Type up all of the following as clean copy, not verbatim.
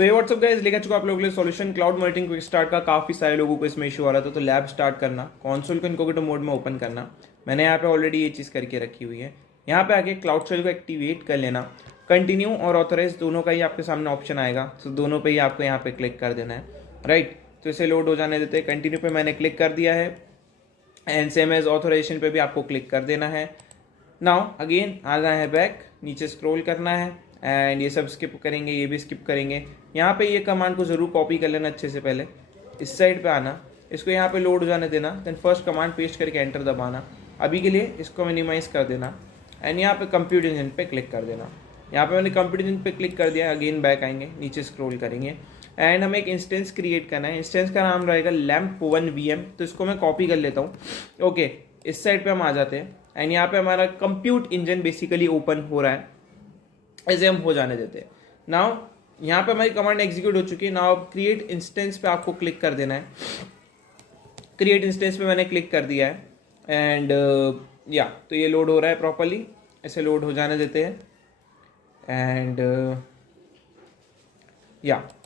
सो ये WhatsApp guys लेकर चुका आप लोगों के लिए solution cloud monitoring quick start का। काफ़ी सारे लोगों को इसमें इशू आ रहा था, तो लैब स्टार्ट करना, कंसोल को इनकोगेटो मोड में ओपन करना। मैंने यहाँ पे ऑलरेडी ये चीज़ करके रखी हुई है। यहाँ पे आके क्लाउड शेल को एक्टिवेट कर लेना। कंटिन्यू और ऑथराइज दोनों का ही आपके सामने ऑप्शन आएगा, तो दोनों पे ही आपको यहाँ पे क्लिक कर देना है, राइट। तो इसे लोड हो जाने देते हैं। कंटिन्यू पे मैंने क्लिक कर दिया है एंड सेम एज ऑथराइजेशन पे भी आपको क्लिक कर देना है। नाउ अगेन आना है बैक, नीचे स्क्रॉल करना है एंड ये सब स्किप करेंगे, ये भी स्किप करेंगे। यहाँ पे ये कमांड को ज़रूर कॉपी कर लेना अच्छे से। पहले इस साइड पे आना, इसको यहाँ पे लोड हो जाने देना, देन फर्स्ट कमांड पेस्ट करके एंटर दबाना। अभी के लिए इसको मिनिमाइज कर देना एंड यहाँ पे कंप्यूटर इंजन पे क्लिक कर देना। यहाँ पे मैंने कंप्यूटर इंजन पे क्लिक कर दिया। अगेन बैक आएंगे, नीचे स्क्रॉल करेंगे एंड हमें एक इंस्टेंस क्रिएट करना है। इंस्टेंस का नाम रहेगा LAMP1 VM। तो इसको मैं कॉपी कर लेता हूँ। ओके, इस साइड पे हम आ जाते हैं एंड यहाँ पे हमारा कंप्यूट इंजन बेसिकली ओपन हो रहा है, ऐसे हम हो जाने देते हैं। नाउ यहाँ पे हमारी कमांड एग्जीक्यूट हो चुकी है। नाउ क्रिएट इंस्टेंस पे आपको क्लिक कर देना है। क्रिएट इंस्टेंस पे मैंने क्लिक कर दिया है एंड तो ये लोड हो रहा है प्रॉपरली, ऐसे लोड हो जाने देते हैं एंड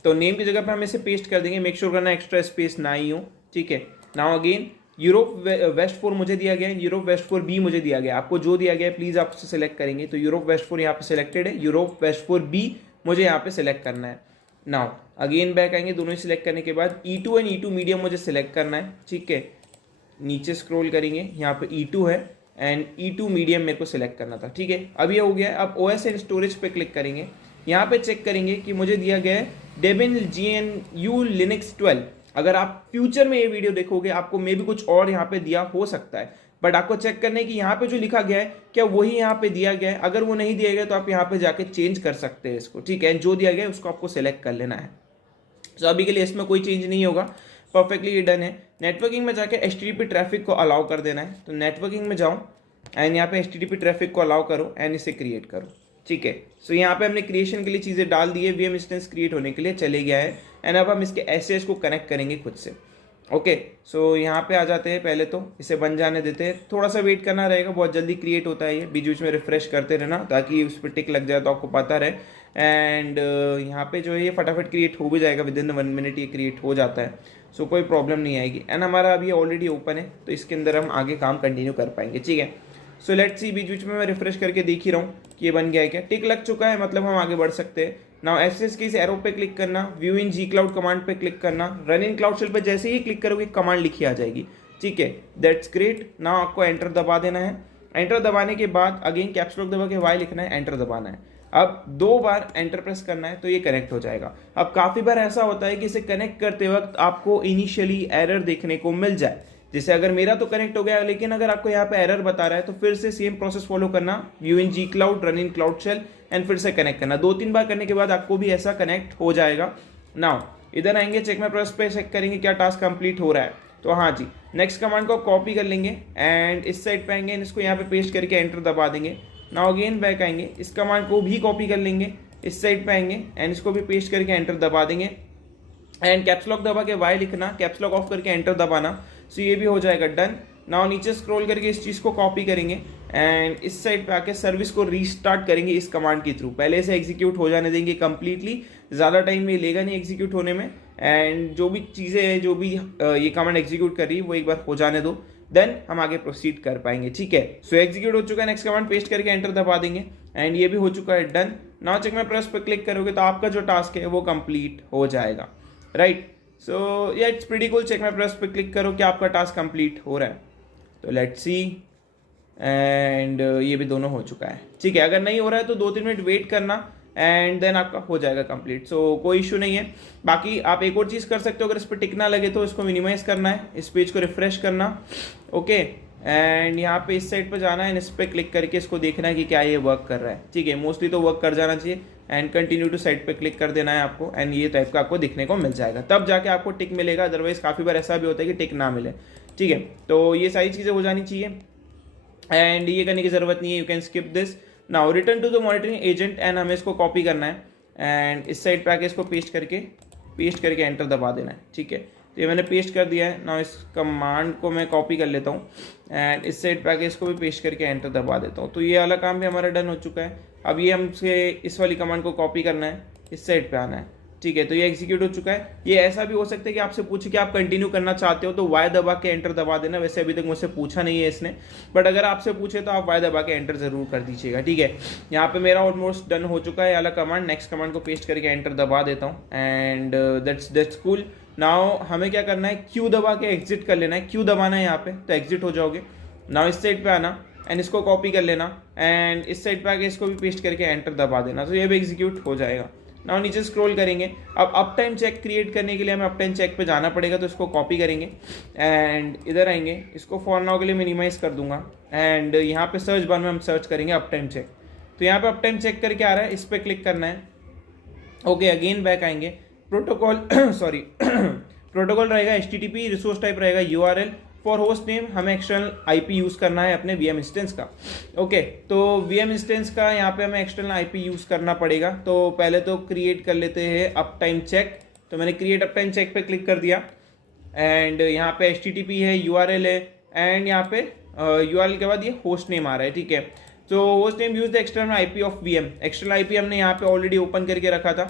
तो नेम की जगह पे हम इसे पेस्ट कर देंगे। मेक श्योर करना एक्स्ट्रा स्पेस ना ही हो, ठीक है। नाउ अगेन यूरोप वेस्ट 4 मुझे दिया गया है, यूरोप वेस्ट 4 बी मुझे दिया गया है। आपको जो दिया गया है प्लीज़ आप उसे सेलेक्ट करेंगे। तो यूरोप वेस्ट 4 यहाँ पे सिलेक्टेड है, यूरोप वेस्ट 4 बी मुझे यहाँ पे सेलेक्ट करना है। नाउ अगेन बैक आएंगे, दोनों ही सिलेक्ट करने के बाद E2 एंड E2 मीडियम मुझे सेलेक्ट करना है, ठीक है। नीचे स्क्रॉल करेंगे, यहाँ पे E2 है एंड E2 मीडियम मेरे को सिलेक्ट करना था, ठीक है। अब ये हो गया है। अब OS एंड स्टोरेज पे क्लिक करेंगे। यहाँ पे चेक करेंगे कि मुझे दिया गया है Debian GNU Linux 12। अगर आप फ्यूचर में ये वीडियो देखोगे आपको मे भी कुछ और यहाँ पे दिया हो सकता है, बट आपको चेक करना है कि यहाँ पे जो लिखा गया है क्या वही यहाँ पे दिया गया है। अगर वो नहीं दिया गया तो आप यहाँ पे जाके चेंज कर सकते हैं इसको, ठीक है। जो दिया गया है उसको आपको सेलेक्ट कर लेना है। तो अभी के लिए इसमें कोई चेंज नहीं होगा, परफेक्टली ये डन है। नेटवर्किंग में जाके HTTP ट्रैफिक को अलाउ कर देना है। तो नेटवर्किंग में जाओ एंड यहाँ पे HTTP ट्रैफिक को अलाउ करो एंड इसे क्रिएट करो, ठीक है। सो यहाँ पे हमने क्रिएशन के लिए चीज़ें डाल दी है, VM इंस्टेंस क्रिएट होने के लिए चले गया है एंड अब हम इसके एसएस को कनेक्ट करेंगे खुद से। ओके, सो यहाँ पे आ जाते हैं। पहले तो इसे बन जाने देते हैं, थोड़ा सा वेट करना रहेगा, बहुत जल्दी क्रिएट होता है ये। बीच बीच में रिफ्रेश करते रहना ताकि उस पर टिक लग जाए तो आपको पता रहे। एंड यहाँ पे जो है ये फटाफट क्रिएट हो भी जाएगा, विद इन 1 मिनट ये क्रिएट हो जाता है। सो कोई प्रॉब्लम नहीं आएगी एंड हमारा अभी ऑलरेडी ओपन है, तो इसके अंदर हम आगे काम कंटिन्यू कर पाएंगे, ठीक है। सो लेट्स सी, बीच बीच में मैं रिफ्रेश करके देख ही रहा हूँ कि ये बन गया है क्या। टिक लग चुका है, मतलब हम आगे बढ़ सकते हैं। नाउ एसएस के इस एरो पे क्लिक करना, view in G cloud command पे क्लिक करना। रन इन क्लाउड शेल पे जैसे ही क्लिक करोगे कमांड लिखी आ जाएगी, ठीक है। That's great. नाउ आपको एंटर दबा देना है। एंटर दबाने के बाद अगेन कैप्स लॉक दबा के वाई लिखना है, एंटर दबाना है। अब 2 बार एंटर प्रेस करना है तो ये कनेक्ट हो जाएगा। अब काफ़ी बार ऐसा होता है कि इसे कनेक्ट करते वक्त आपको इनिशियली एरर देखने को मिल जाए। जैसे अगर मेरा तो कनेक्ट हो गया, लेकिन अगर आपको यहाँ पे एरर बता रहा है तो फिर से सेम प्रोसेस फॉलो करना, view in G cloud, run in cloud shell and फिर से कनेक्ट करना। 2-3 बार करने के बाद आपको भी ऐसा कनेक्ट हो जाएगा। नाउ इधर आएंगे, चेक माय प्रोसेस पे चेक करेंगे क्या टास्क कंप्लीट हो रहा है। तो हाँ जी, नेक्स्ट कमांड को कॉपी कर लेंगे एंड इस साइड पे आएंगे, इसको यहाँ पे पेस्ट करके एंटर दबा देंगे। नाउ अगेन बैक आएंगे, इस कमांड को भी कॉपी कर लेंगे, इस साइड पे आएंगे एंड इसको भी पेस्ट करके एंटर दबा देंगे एंड कैप्स लॉक दबा के वाई लिखना, कैप्स लॉक ऑफ करके एंटर दबाना। सो ये भी हो जाएगा डन। नाउ नीचे स्क्रॉल करके इस चीज़ को कॉपी करेंगे एंड इस साइड पे आके सर्विस को रीस्टार्ट करेंगे इस कमांड के थ्रू। पहले से एग्जीक्यूट हो जाने देंगे कंप्लीटली, ज़्यादा टाइम ये लेगा नहीं एग्जीक्यूट होने में। एंड जो भी चीज़ें हैं, जो भी ये कमांड एग्जीक्यूट कर रही है वो एक बार हो जाने दो, देन हम आगे प्रोसीड कर पाएंगे, ठीक है। सो एग्जीक्यूट हो चुका है, नेक्स्ट कमांड पेस्ट करके एंटर दबा देंगे एंड ये भी हो चुका है done. Now check my process पे क्लिक करोगे तो आपका जो टास्क है वो कंप्लीट हो जाएगा, right. So yeah it's pretty cool. Check my process पे क्लिक करो कि आपका टास्क कंप्लीट हो रहा है। तो लेट्स सी एंड ये भी दोनों हो चुका है, ठीक है। अगर नहीं हो रहा है तो 2-3 मिनट वेट करना एंड देन आपका हो जाएगा कंप्लीट। सो कोई इशू नहीं है। बाकी आप एक और चीज़ कर सकते हो, अगर इस पर टिक ना लगे तो इसको मिनिमाइज करना है, इस पेज को रिफ्रेश करना, ओके। एंड यहाँ पे इस साइड पर जाना है, इस पर क्लिक करके इसको देखना है कि क्या ये वर्क कर रहा है, ठीक है। मोस्टली तो वर्क कर जाना चाहिए एंड कंटिन्यू टू साइड पे क्लिक कर देना है आपको एंड ये टाइप का आपको दिखने को मिल जाएगा, तब जाके आपको टिक मिलेगा। अदरवाइज काफ़ी बार ऐसा भी होता है कि टिक ना मिले, ठीक है। तो ये सारी चीज़ें हो जानी चाहिए एंड ये करने की ज़रूरत नहीं है, you can skip this. Now return to the monitoring agent and हमें इसको कॉपी करना है एंड इस साइड पे आके इसको पेस्ट करके एंटर दबा देना है, ठीक है। तो ये मैंने पेस्ट कर दिया है। नाउ इस कमांड को मैं कॉपी कर लेता हूँ एंड इस साइड पे आके इसको भी पेस्ट करके एंटर दबा देता हूँ। तो ये वाला काम भी हमारा डन हो चुका है। अब ये हमसे इस वाली कमांड को कॉपी करना है, इस साइड पे आना है ठीक है, तो ये एग्जीक्यूट हो चुका है। ये ऐसा भी हो सकता है कि आपसे पूछे कि आप कंटिन्यू करना चाहते हो तो वाई दबा के एंटर दबा देना। वैसे अभी तक मुझसे पूछा नहीं है इसने, बट अगर आपसे पूछे तो आप वाई दबा के एंटर जरूर कर दीजिएगा। ठीक है, यहाँ पे मेरा ऑलमोस्ट डन हो चुका है वाला कमांड। नेक्स्ट कमांड को पेस्ट करके एंटर दबा देता हूँ एंड दैट्स कूल। नाउ हमें क्या करना है, क्यू दबा के एग्जिट कर लेना है। क्यू दबाना है यहाँ पे तो एग्जिट हो जाओगे। नाउ इस साइड पे आना एंड इसको कॉपी कर लेना एंड इस साइड पे आके इसको भी पेस्ट करके एंटर दबा देना, तो ये भी एग्जीक्यूट हो जाएगा। नाउ नीचे स्क्रॉल करेंगे। अब अप टाइम चेक क्रिएट करने के लिए हमें अप टाइम चेक पे जाना पड़ेगा, तो इसको कॉपी करेंगे एंड इधर आएंगे। इसको फॉर नाउ के लिए मिनिमाइज कर दूंगा एंड यहाँ पे सर्च बार में हम सर्च करेंगे अप टाइम चेक। तो यहाँ पे अप टाइम चेक करके आ रहा है, इस पर क्लिक करना है। ओके, अगेन बैक आएंगे। प्रोटोकॉल सॉरी प्रोटोकॉल रहेगा HTTP, रिसोर्स टाइप रहेगा URL। फॉर होस्ट नेम हमें एक्सटर्नल IP यूज़ करना है अपने VM इंस्टेंस का। ओके, तो VM इंस्टेंस का यहाँ पे हमें एक्सटर्नल IP यूज़ करना पड़ेगा। तो पहले तो क्रिएट कर लेते हैं अप टाइम चेक। तो मैंने क्रिएट अप टाइम चेक पे क्लिक कर दिया एंड यहाँ पे HTTP है, URL है एंड यहाँ पे URL के बाद ये होस्ट नेम आ रहा है। ठीक है, तो host name use the external IP of VM। External IP हमने यहाँ पे ऑलरेडी ओपन करके रखा था,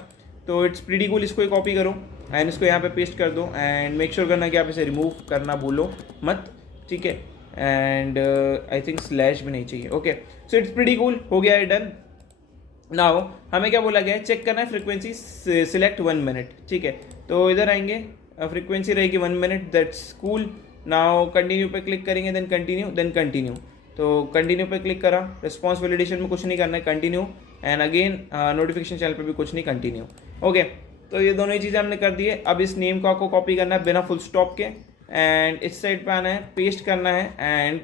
तो इट्स प्रीटी कूल। इसको कॉपी करो एंड इसको यहाँ पे पेस्ट कर दो एंड मेक श्योर करना कि आप इसे रिमूव करना भूलो मत। ठीक है, एंड आई थिंक स्लैश भी नहीं चाहिए। Okay, so it's pretty cool, हो गया है डन। नाउ हमें क्या बोला गया है, चेक करना है फ्रीक्वेंसी सिलेक्ट 1 मिनट। ठीक है, तो इधर आएंगे, फ्रीक्वेंसी रहेगी 1 minute, that's cool. Now continue पे क्लिक करेंगे, देन कंटिन्यू। तो कंटिन्यू पे क्लिक करा। रिस्पॉन्स वैलिडेशन में कुछ नहीं करना है, continue and again notification channel पे भी कुछ नहीं, कंटिन्यू। ओके, तो ये दोनों ही चीज़ें हमने कर दी है। अब इस नेम को आपको कॉपी करना है बिना फुल स्टॉप के एंड इस साइड पे आना है, पेस्ट करना है एंड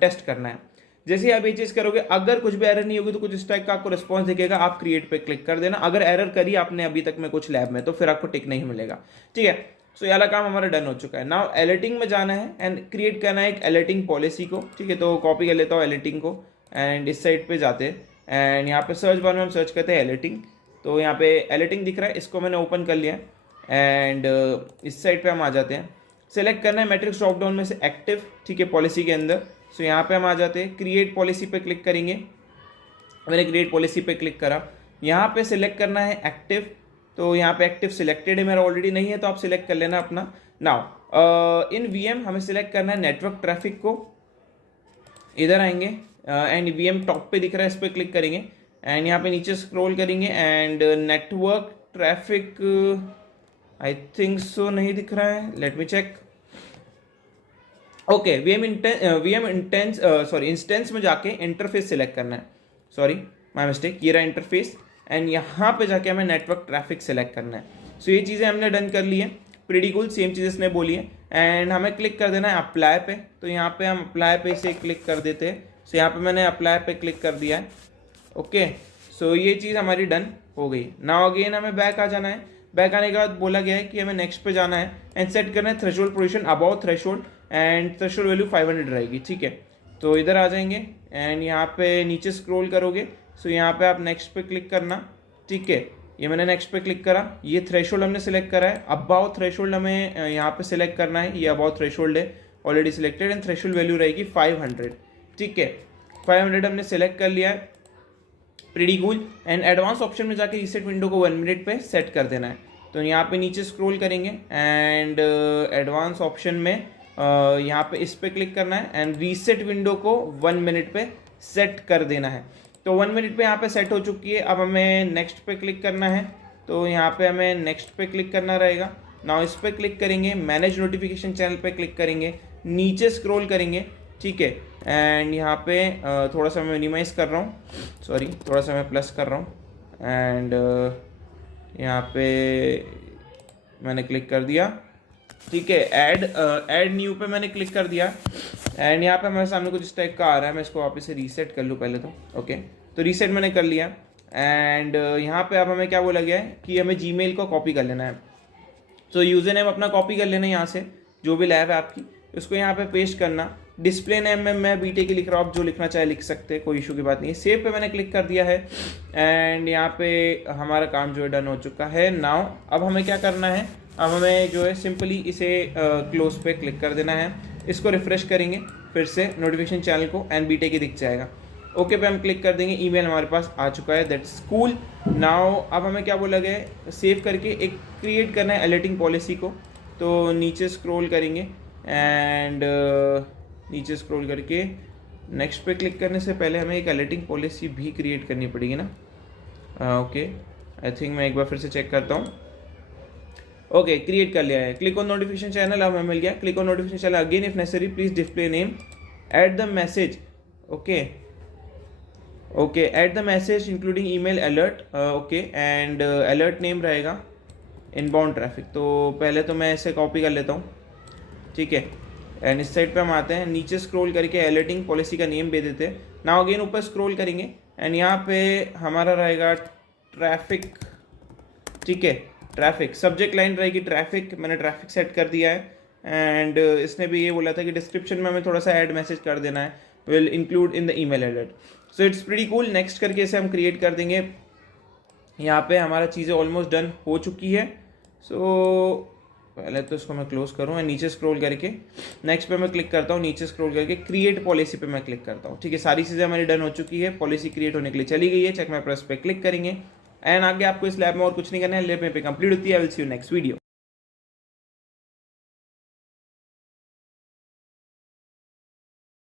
टेस्ट करना है। जैसे ही आप ये चीज़ करोगे, अगर कुछ भी एरर नहीं होगी तो कुछ इस टाइप का आपको रिस्पॉन्स दिखेगा, आप क्रिएट पे क्लिक कर देना। अगर एरर करी आपने अभी तक में कुछ लैब में तो फिर आपको टिक नहीं मिलेगा। ठीक है, सो ये वाला काम हमारा डन हो चुका है। नाउ एडिटिंग में जाना है एंड क्रिएट करना है एक एडिटिंग पॉलिसी को। ठीक है, तो कॉपी कर लेता हूँ एडिटिंग को एंड इस साइड पे जाते हैं एंड यहाँ पे सर्च बार में हम सर्च करते हैं एडिटिंग। तो यहाँ पे एडिटिंग दिख रहा है, इसको मैंने ओपन कर लिया एंड इस साइड पे हम आ जाते हैं। सेलेक्ट करना है मैट्रिक्स ड्रॉप डाउन में से एक्टिव। ठीक है, पॉलिसी के अंदर। सो यहाँ पे हम आ जाते हैं, क्रिएट पॉलिसी पे क्लिक करेंगे। मैंने क्रिएट पॉलिसी पे क्लिक करा। यहाँ पे सिलेक्ट करना है एक्टिव, तो यहाँ पे एक्टिव सिलेक्टेड है, मेरा ऑलरेडी नहीं है तो आप सिलेक्ट कर लेना अपना। नाउ इन VM हमें सिलेक्ट करना है नेटवर्क ट्रैफिक को। इधर आएंगे एंड VM टॉप पे दिख रहा है, इस पर क्लिक करेंगे एंड यहाँ पे नीचे स्क्रॉल करेंगे and network traffic I think so नहीं दिख रहा है, let me check. Okay, instance में जाके इंटरफेस सिलेक्ट करना है। सॉरी, माय मिस्टेक, ये रहा इंटरफेस एंड यहाँ पे जाके हमें नेटवर्क ट्रैफिक सिलेक्ट करना है। सो ये चीज़ें हमने डन कर ली है, प्रीटी कूल, सेम चीज़ इसने बोली है एंड हमें क्लिक कर देना है अप्लाई पे। तो यहाँ पे हम अप्लाई पे से क्लिक कर देते हैं। सो यहाँ पे मैंने अप्लाई पे क्लिक कर दिया है। ओके, सो ये चीज़ हमारी डन हो गई। नाउ अगेन हमें बैक आ जाना है। बैक आने के बाद बोला गया है कि हमें नेक्स्ट पे जाना है एंड सेट करना है threshold position about threshold and threshold value 500 रहेगी। ठीक है, तो इधर आ जाएंगे एंड यहाँ पे नीचे स्क्रॉल करोगे। सो यहाँ पे आप नेक्स्ट पे क्लिक करना। ठीक है, ये मैंने नेक्स्ट पे क्लिक करा। ये थ्रेशोल्ड हमने सिलेक्ट करा है, अबाउट थ्रेशोल्ड हमें यहाँ पे सिलेक्ट करना है। ये अबाउट थ्रेशोल्ड है, already selected and threshold value रहेगी 500। ठीक है, 500 हमने सिलेक्ट कर लिया है, pretty cool. And advance option में जाके रीसेट विंडो को 1 मिनट पे सेट कर देना है। तो यहाँ पे नीचे स्क्रॉल करेंगे एंड एडवांस ऑप्शन में यहाँ पे इस पे क्लिक करना है एंड रीसेट विंडो को 1 मिनट पे सेट कर देना है। तो 1 मिनट पे यहाँ पे सेट हो चुकी है। अब हमें नेक्स्ट पे क्लिक करना है, तो यहाँ पे हमें नेक्स्ट पे क्लिक करना रहेगा। नाउ इस पे क्लिक करेंगे, मैनेज नोटिफिकेशन चैनल पे क्लिक करेंगे, नीचे स्क्रॉल करेंगे। ठीक है, एंड यहाँ पे थोड़ा सा मैं मिनिमाइज़ कर रहा हूँ, सॉरी थोड़ा सा मैं प्लस कर रहा हूँ एंड यहाँ पे मैंने क्लिक कर दिया। ठीक है, ऐड न्यू पे मैंने क्लिक कर दिया एंड यहाँ पे हमारे सामने कुछ इस टाइप का आ रहा है। मैं इसको वापस से रीसेट कर लूँ पहले तो। ओके, तो रीसेट मैंने कर लिया एंड यहाँ पे अब हमें क्या बोला गया है कि हमें जीमेल को कॉपी कर लेना है। तो यूज़र नेम अपना कॉपी कर लेना है, यहाँ से जो भी लैब है आपकी उसको यहाँ पे पेस्ट करना। डिस्प्ले नेम में मैं BTech की लिख रहा हूँ, आप जो लिखना चाहे लिख सकते हैं, कोई इशू की बात नहीं है। सेव पे मैंने क्लिक कर दिया है एंड यहाँ पे हमारा काम जो है डन हो चुका है। नाउ अब हमें क्या करना है, अब हमें जो है सिंपली इसे क्लोज पे क्लिक कर देना है। इसको रिफ्रेश करेंगे फिर से नोटिफिकेशन चैनल को एंड BTech ही दिख जाएगा। ओके पे हम क्लिक कर देंगे, ईमेल हमारे पास आ चुका है, दैट्स कूल। नाउ अब हमें क्या बोला गया है, सेव करके एक क्रिएट करना है अलर्टिंग पॉलिसी को। तो नीचे स्क्रॉल करेंगे एंड नीचे स्क्रॉल करके नेक्स्ट पे क्लिक करने से पहले हमें एक अलर्टिंग पॉलिसी भी क्रिएट करनी पड़ेगी ना। ओके, आई थिंक मैं एक बार फिर से चेक करता हूँ। ओके, क्रिएट कर लिया है। क्लिक ऑन नोटिफिकेशन चैनल, अब हमें मिल गया। Click on notification channel again if necessary please display name at the message. Okay okay, at the message including email alert. Okay, and alert name रहेगा inbound traffic. तो पहले तो मैं इसे copy कर लेता हूँ, ठीक है। एंड इस साइड पे हम आते हैं, नीचे स्क्रॉल करके अलर्टिंग पॉलिसी का नेम दे देते हैं। नाउ अगेन ऊपर स्क्रॉल करेंगे एंड यहाँ पे हमारा रहेगा ट्रैफिक, ठीक है। ट्रैफिक सब्जेक्ट लाइन रहेगी ट्रैफिक, मैंने ट्रैफिक सेट कर दिया है। एंड इसने भी ये बोला था कि डिस्क्रिप्शन में हमें थोड़ा सा ऐड मैसेज कर देना है, will include in the email alert. So it's pretty cool. Next करके इसे हम क्रिएट कर देंगे। यहाँ पे हमारा चीज़ें ऑलमोस्ट डन हो चुकी है। सो पहले तो इसको मैं क्लोज करूँ एंड नीचे स्क्रॉल करके नेक्स्ट पे मैं क्लिक करता हूँ। नीचे स्क्रॉल करके क्रिएट पॉलिसी पे मैं क्लिक करता हूँ, ठीक है। सारी चीज़ें हमारी डन हो चुकी है, पॉलिसी क्रिएट होने के लिए चली गई है। चेक माय प्रेस पे क्लिक करेंगे एंड आगे आपको इस लैब में और कुछ नहीं करना है, लैब में पे कंप्लीट होती है। I will see you next video.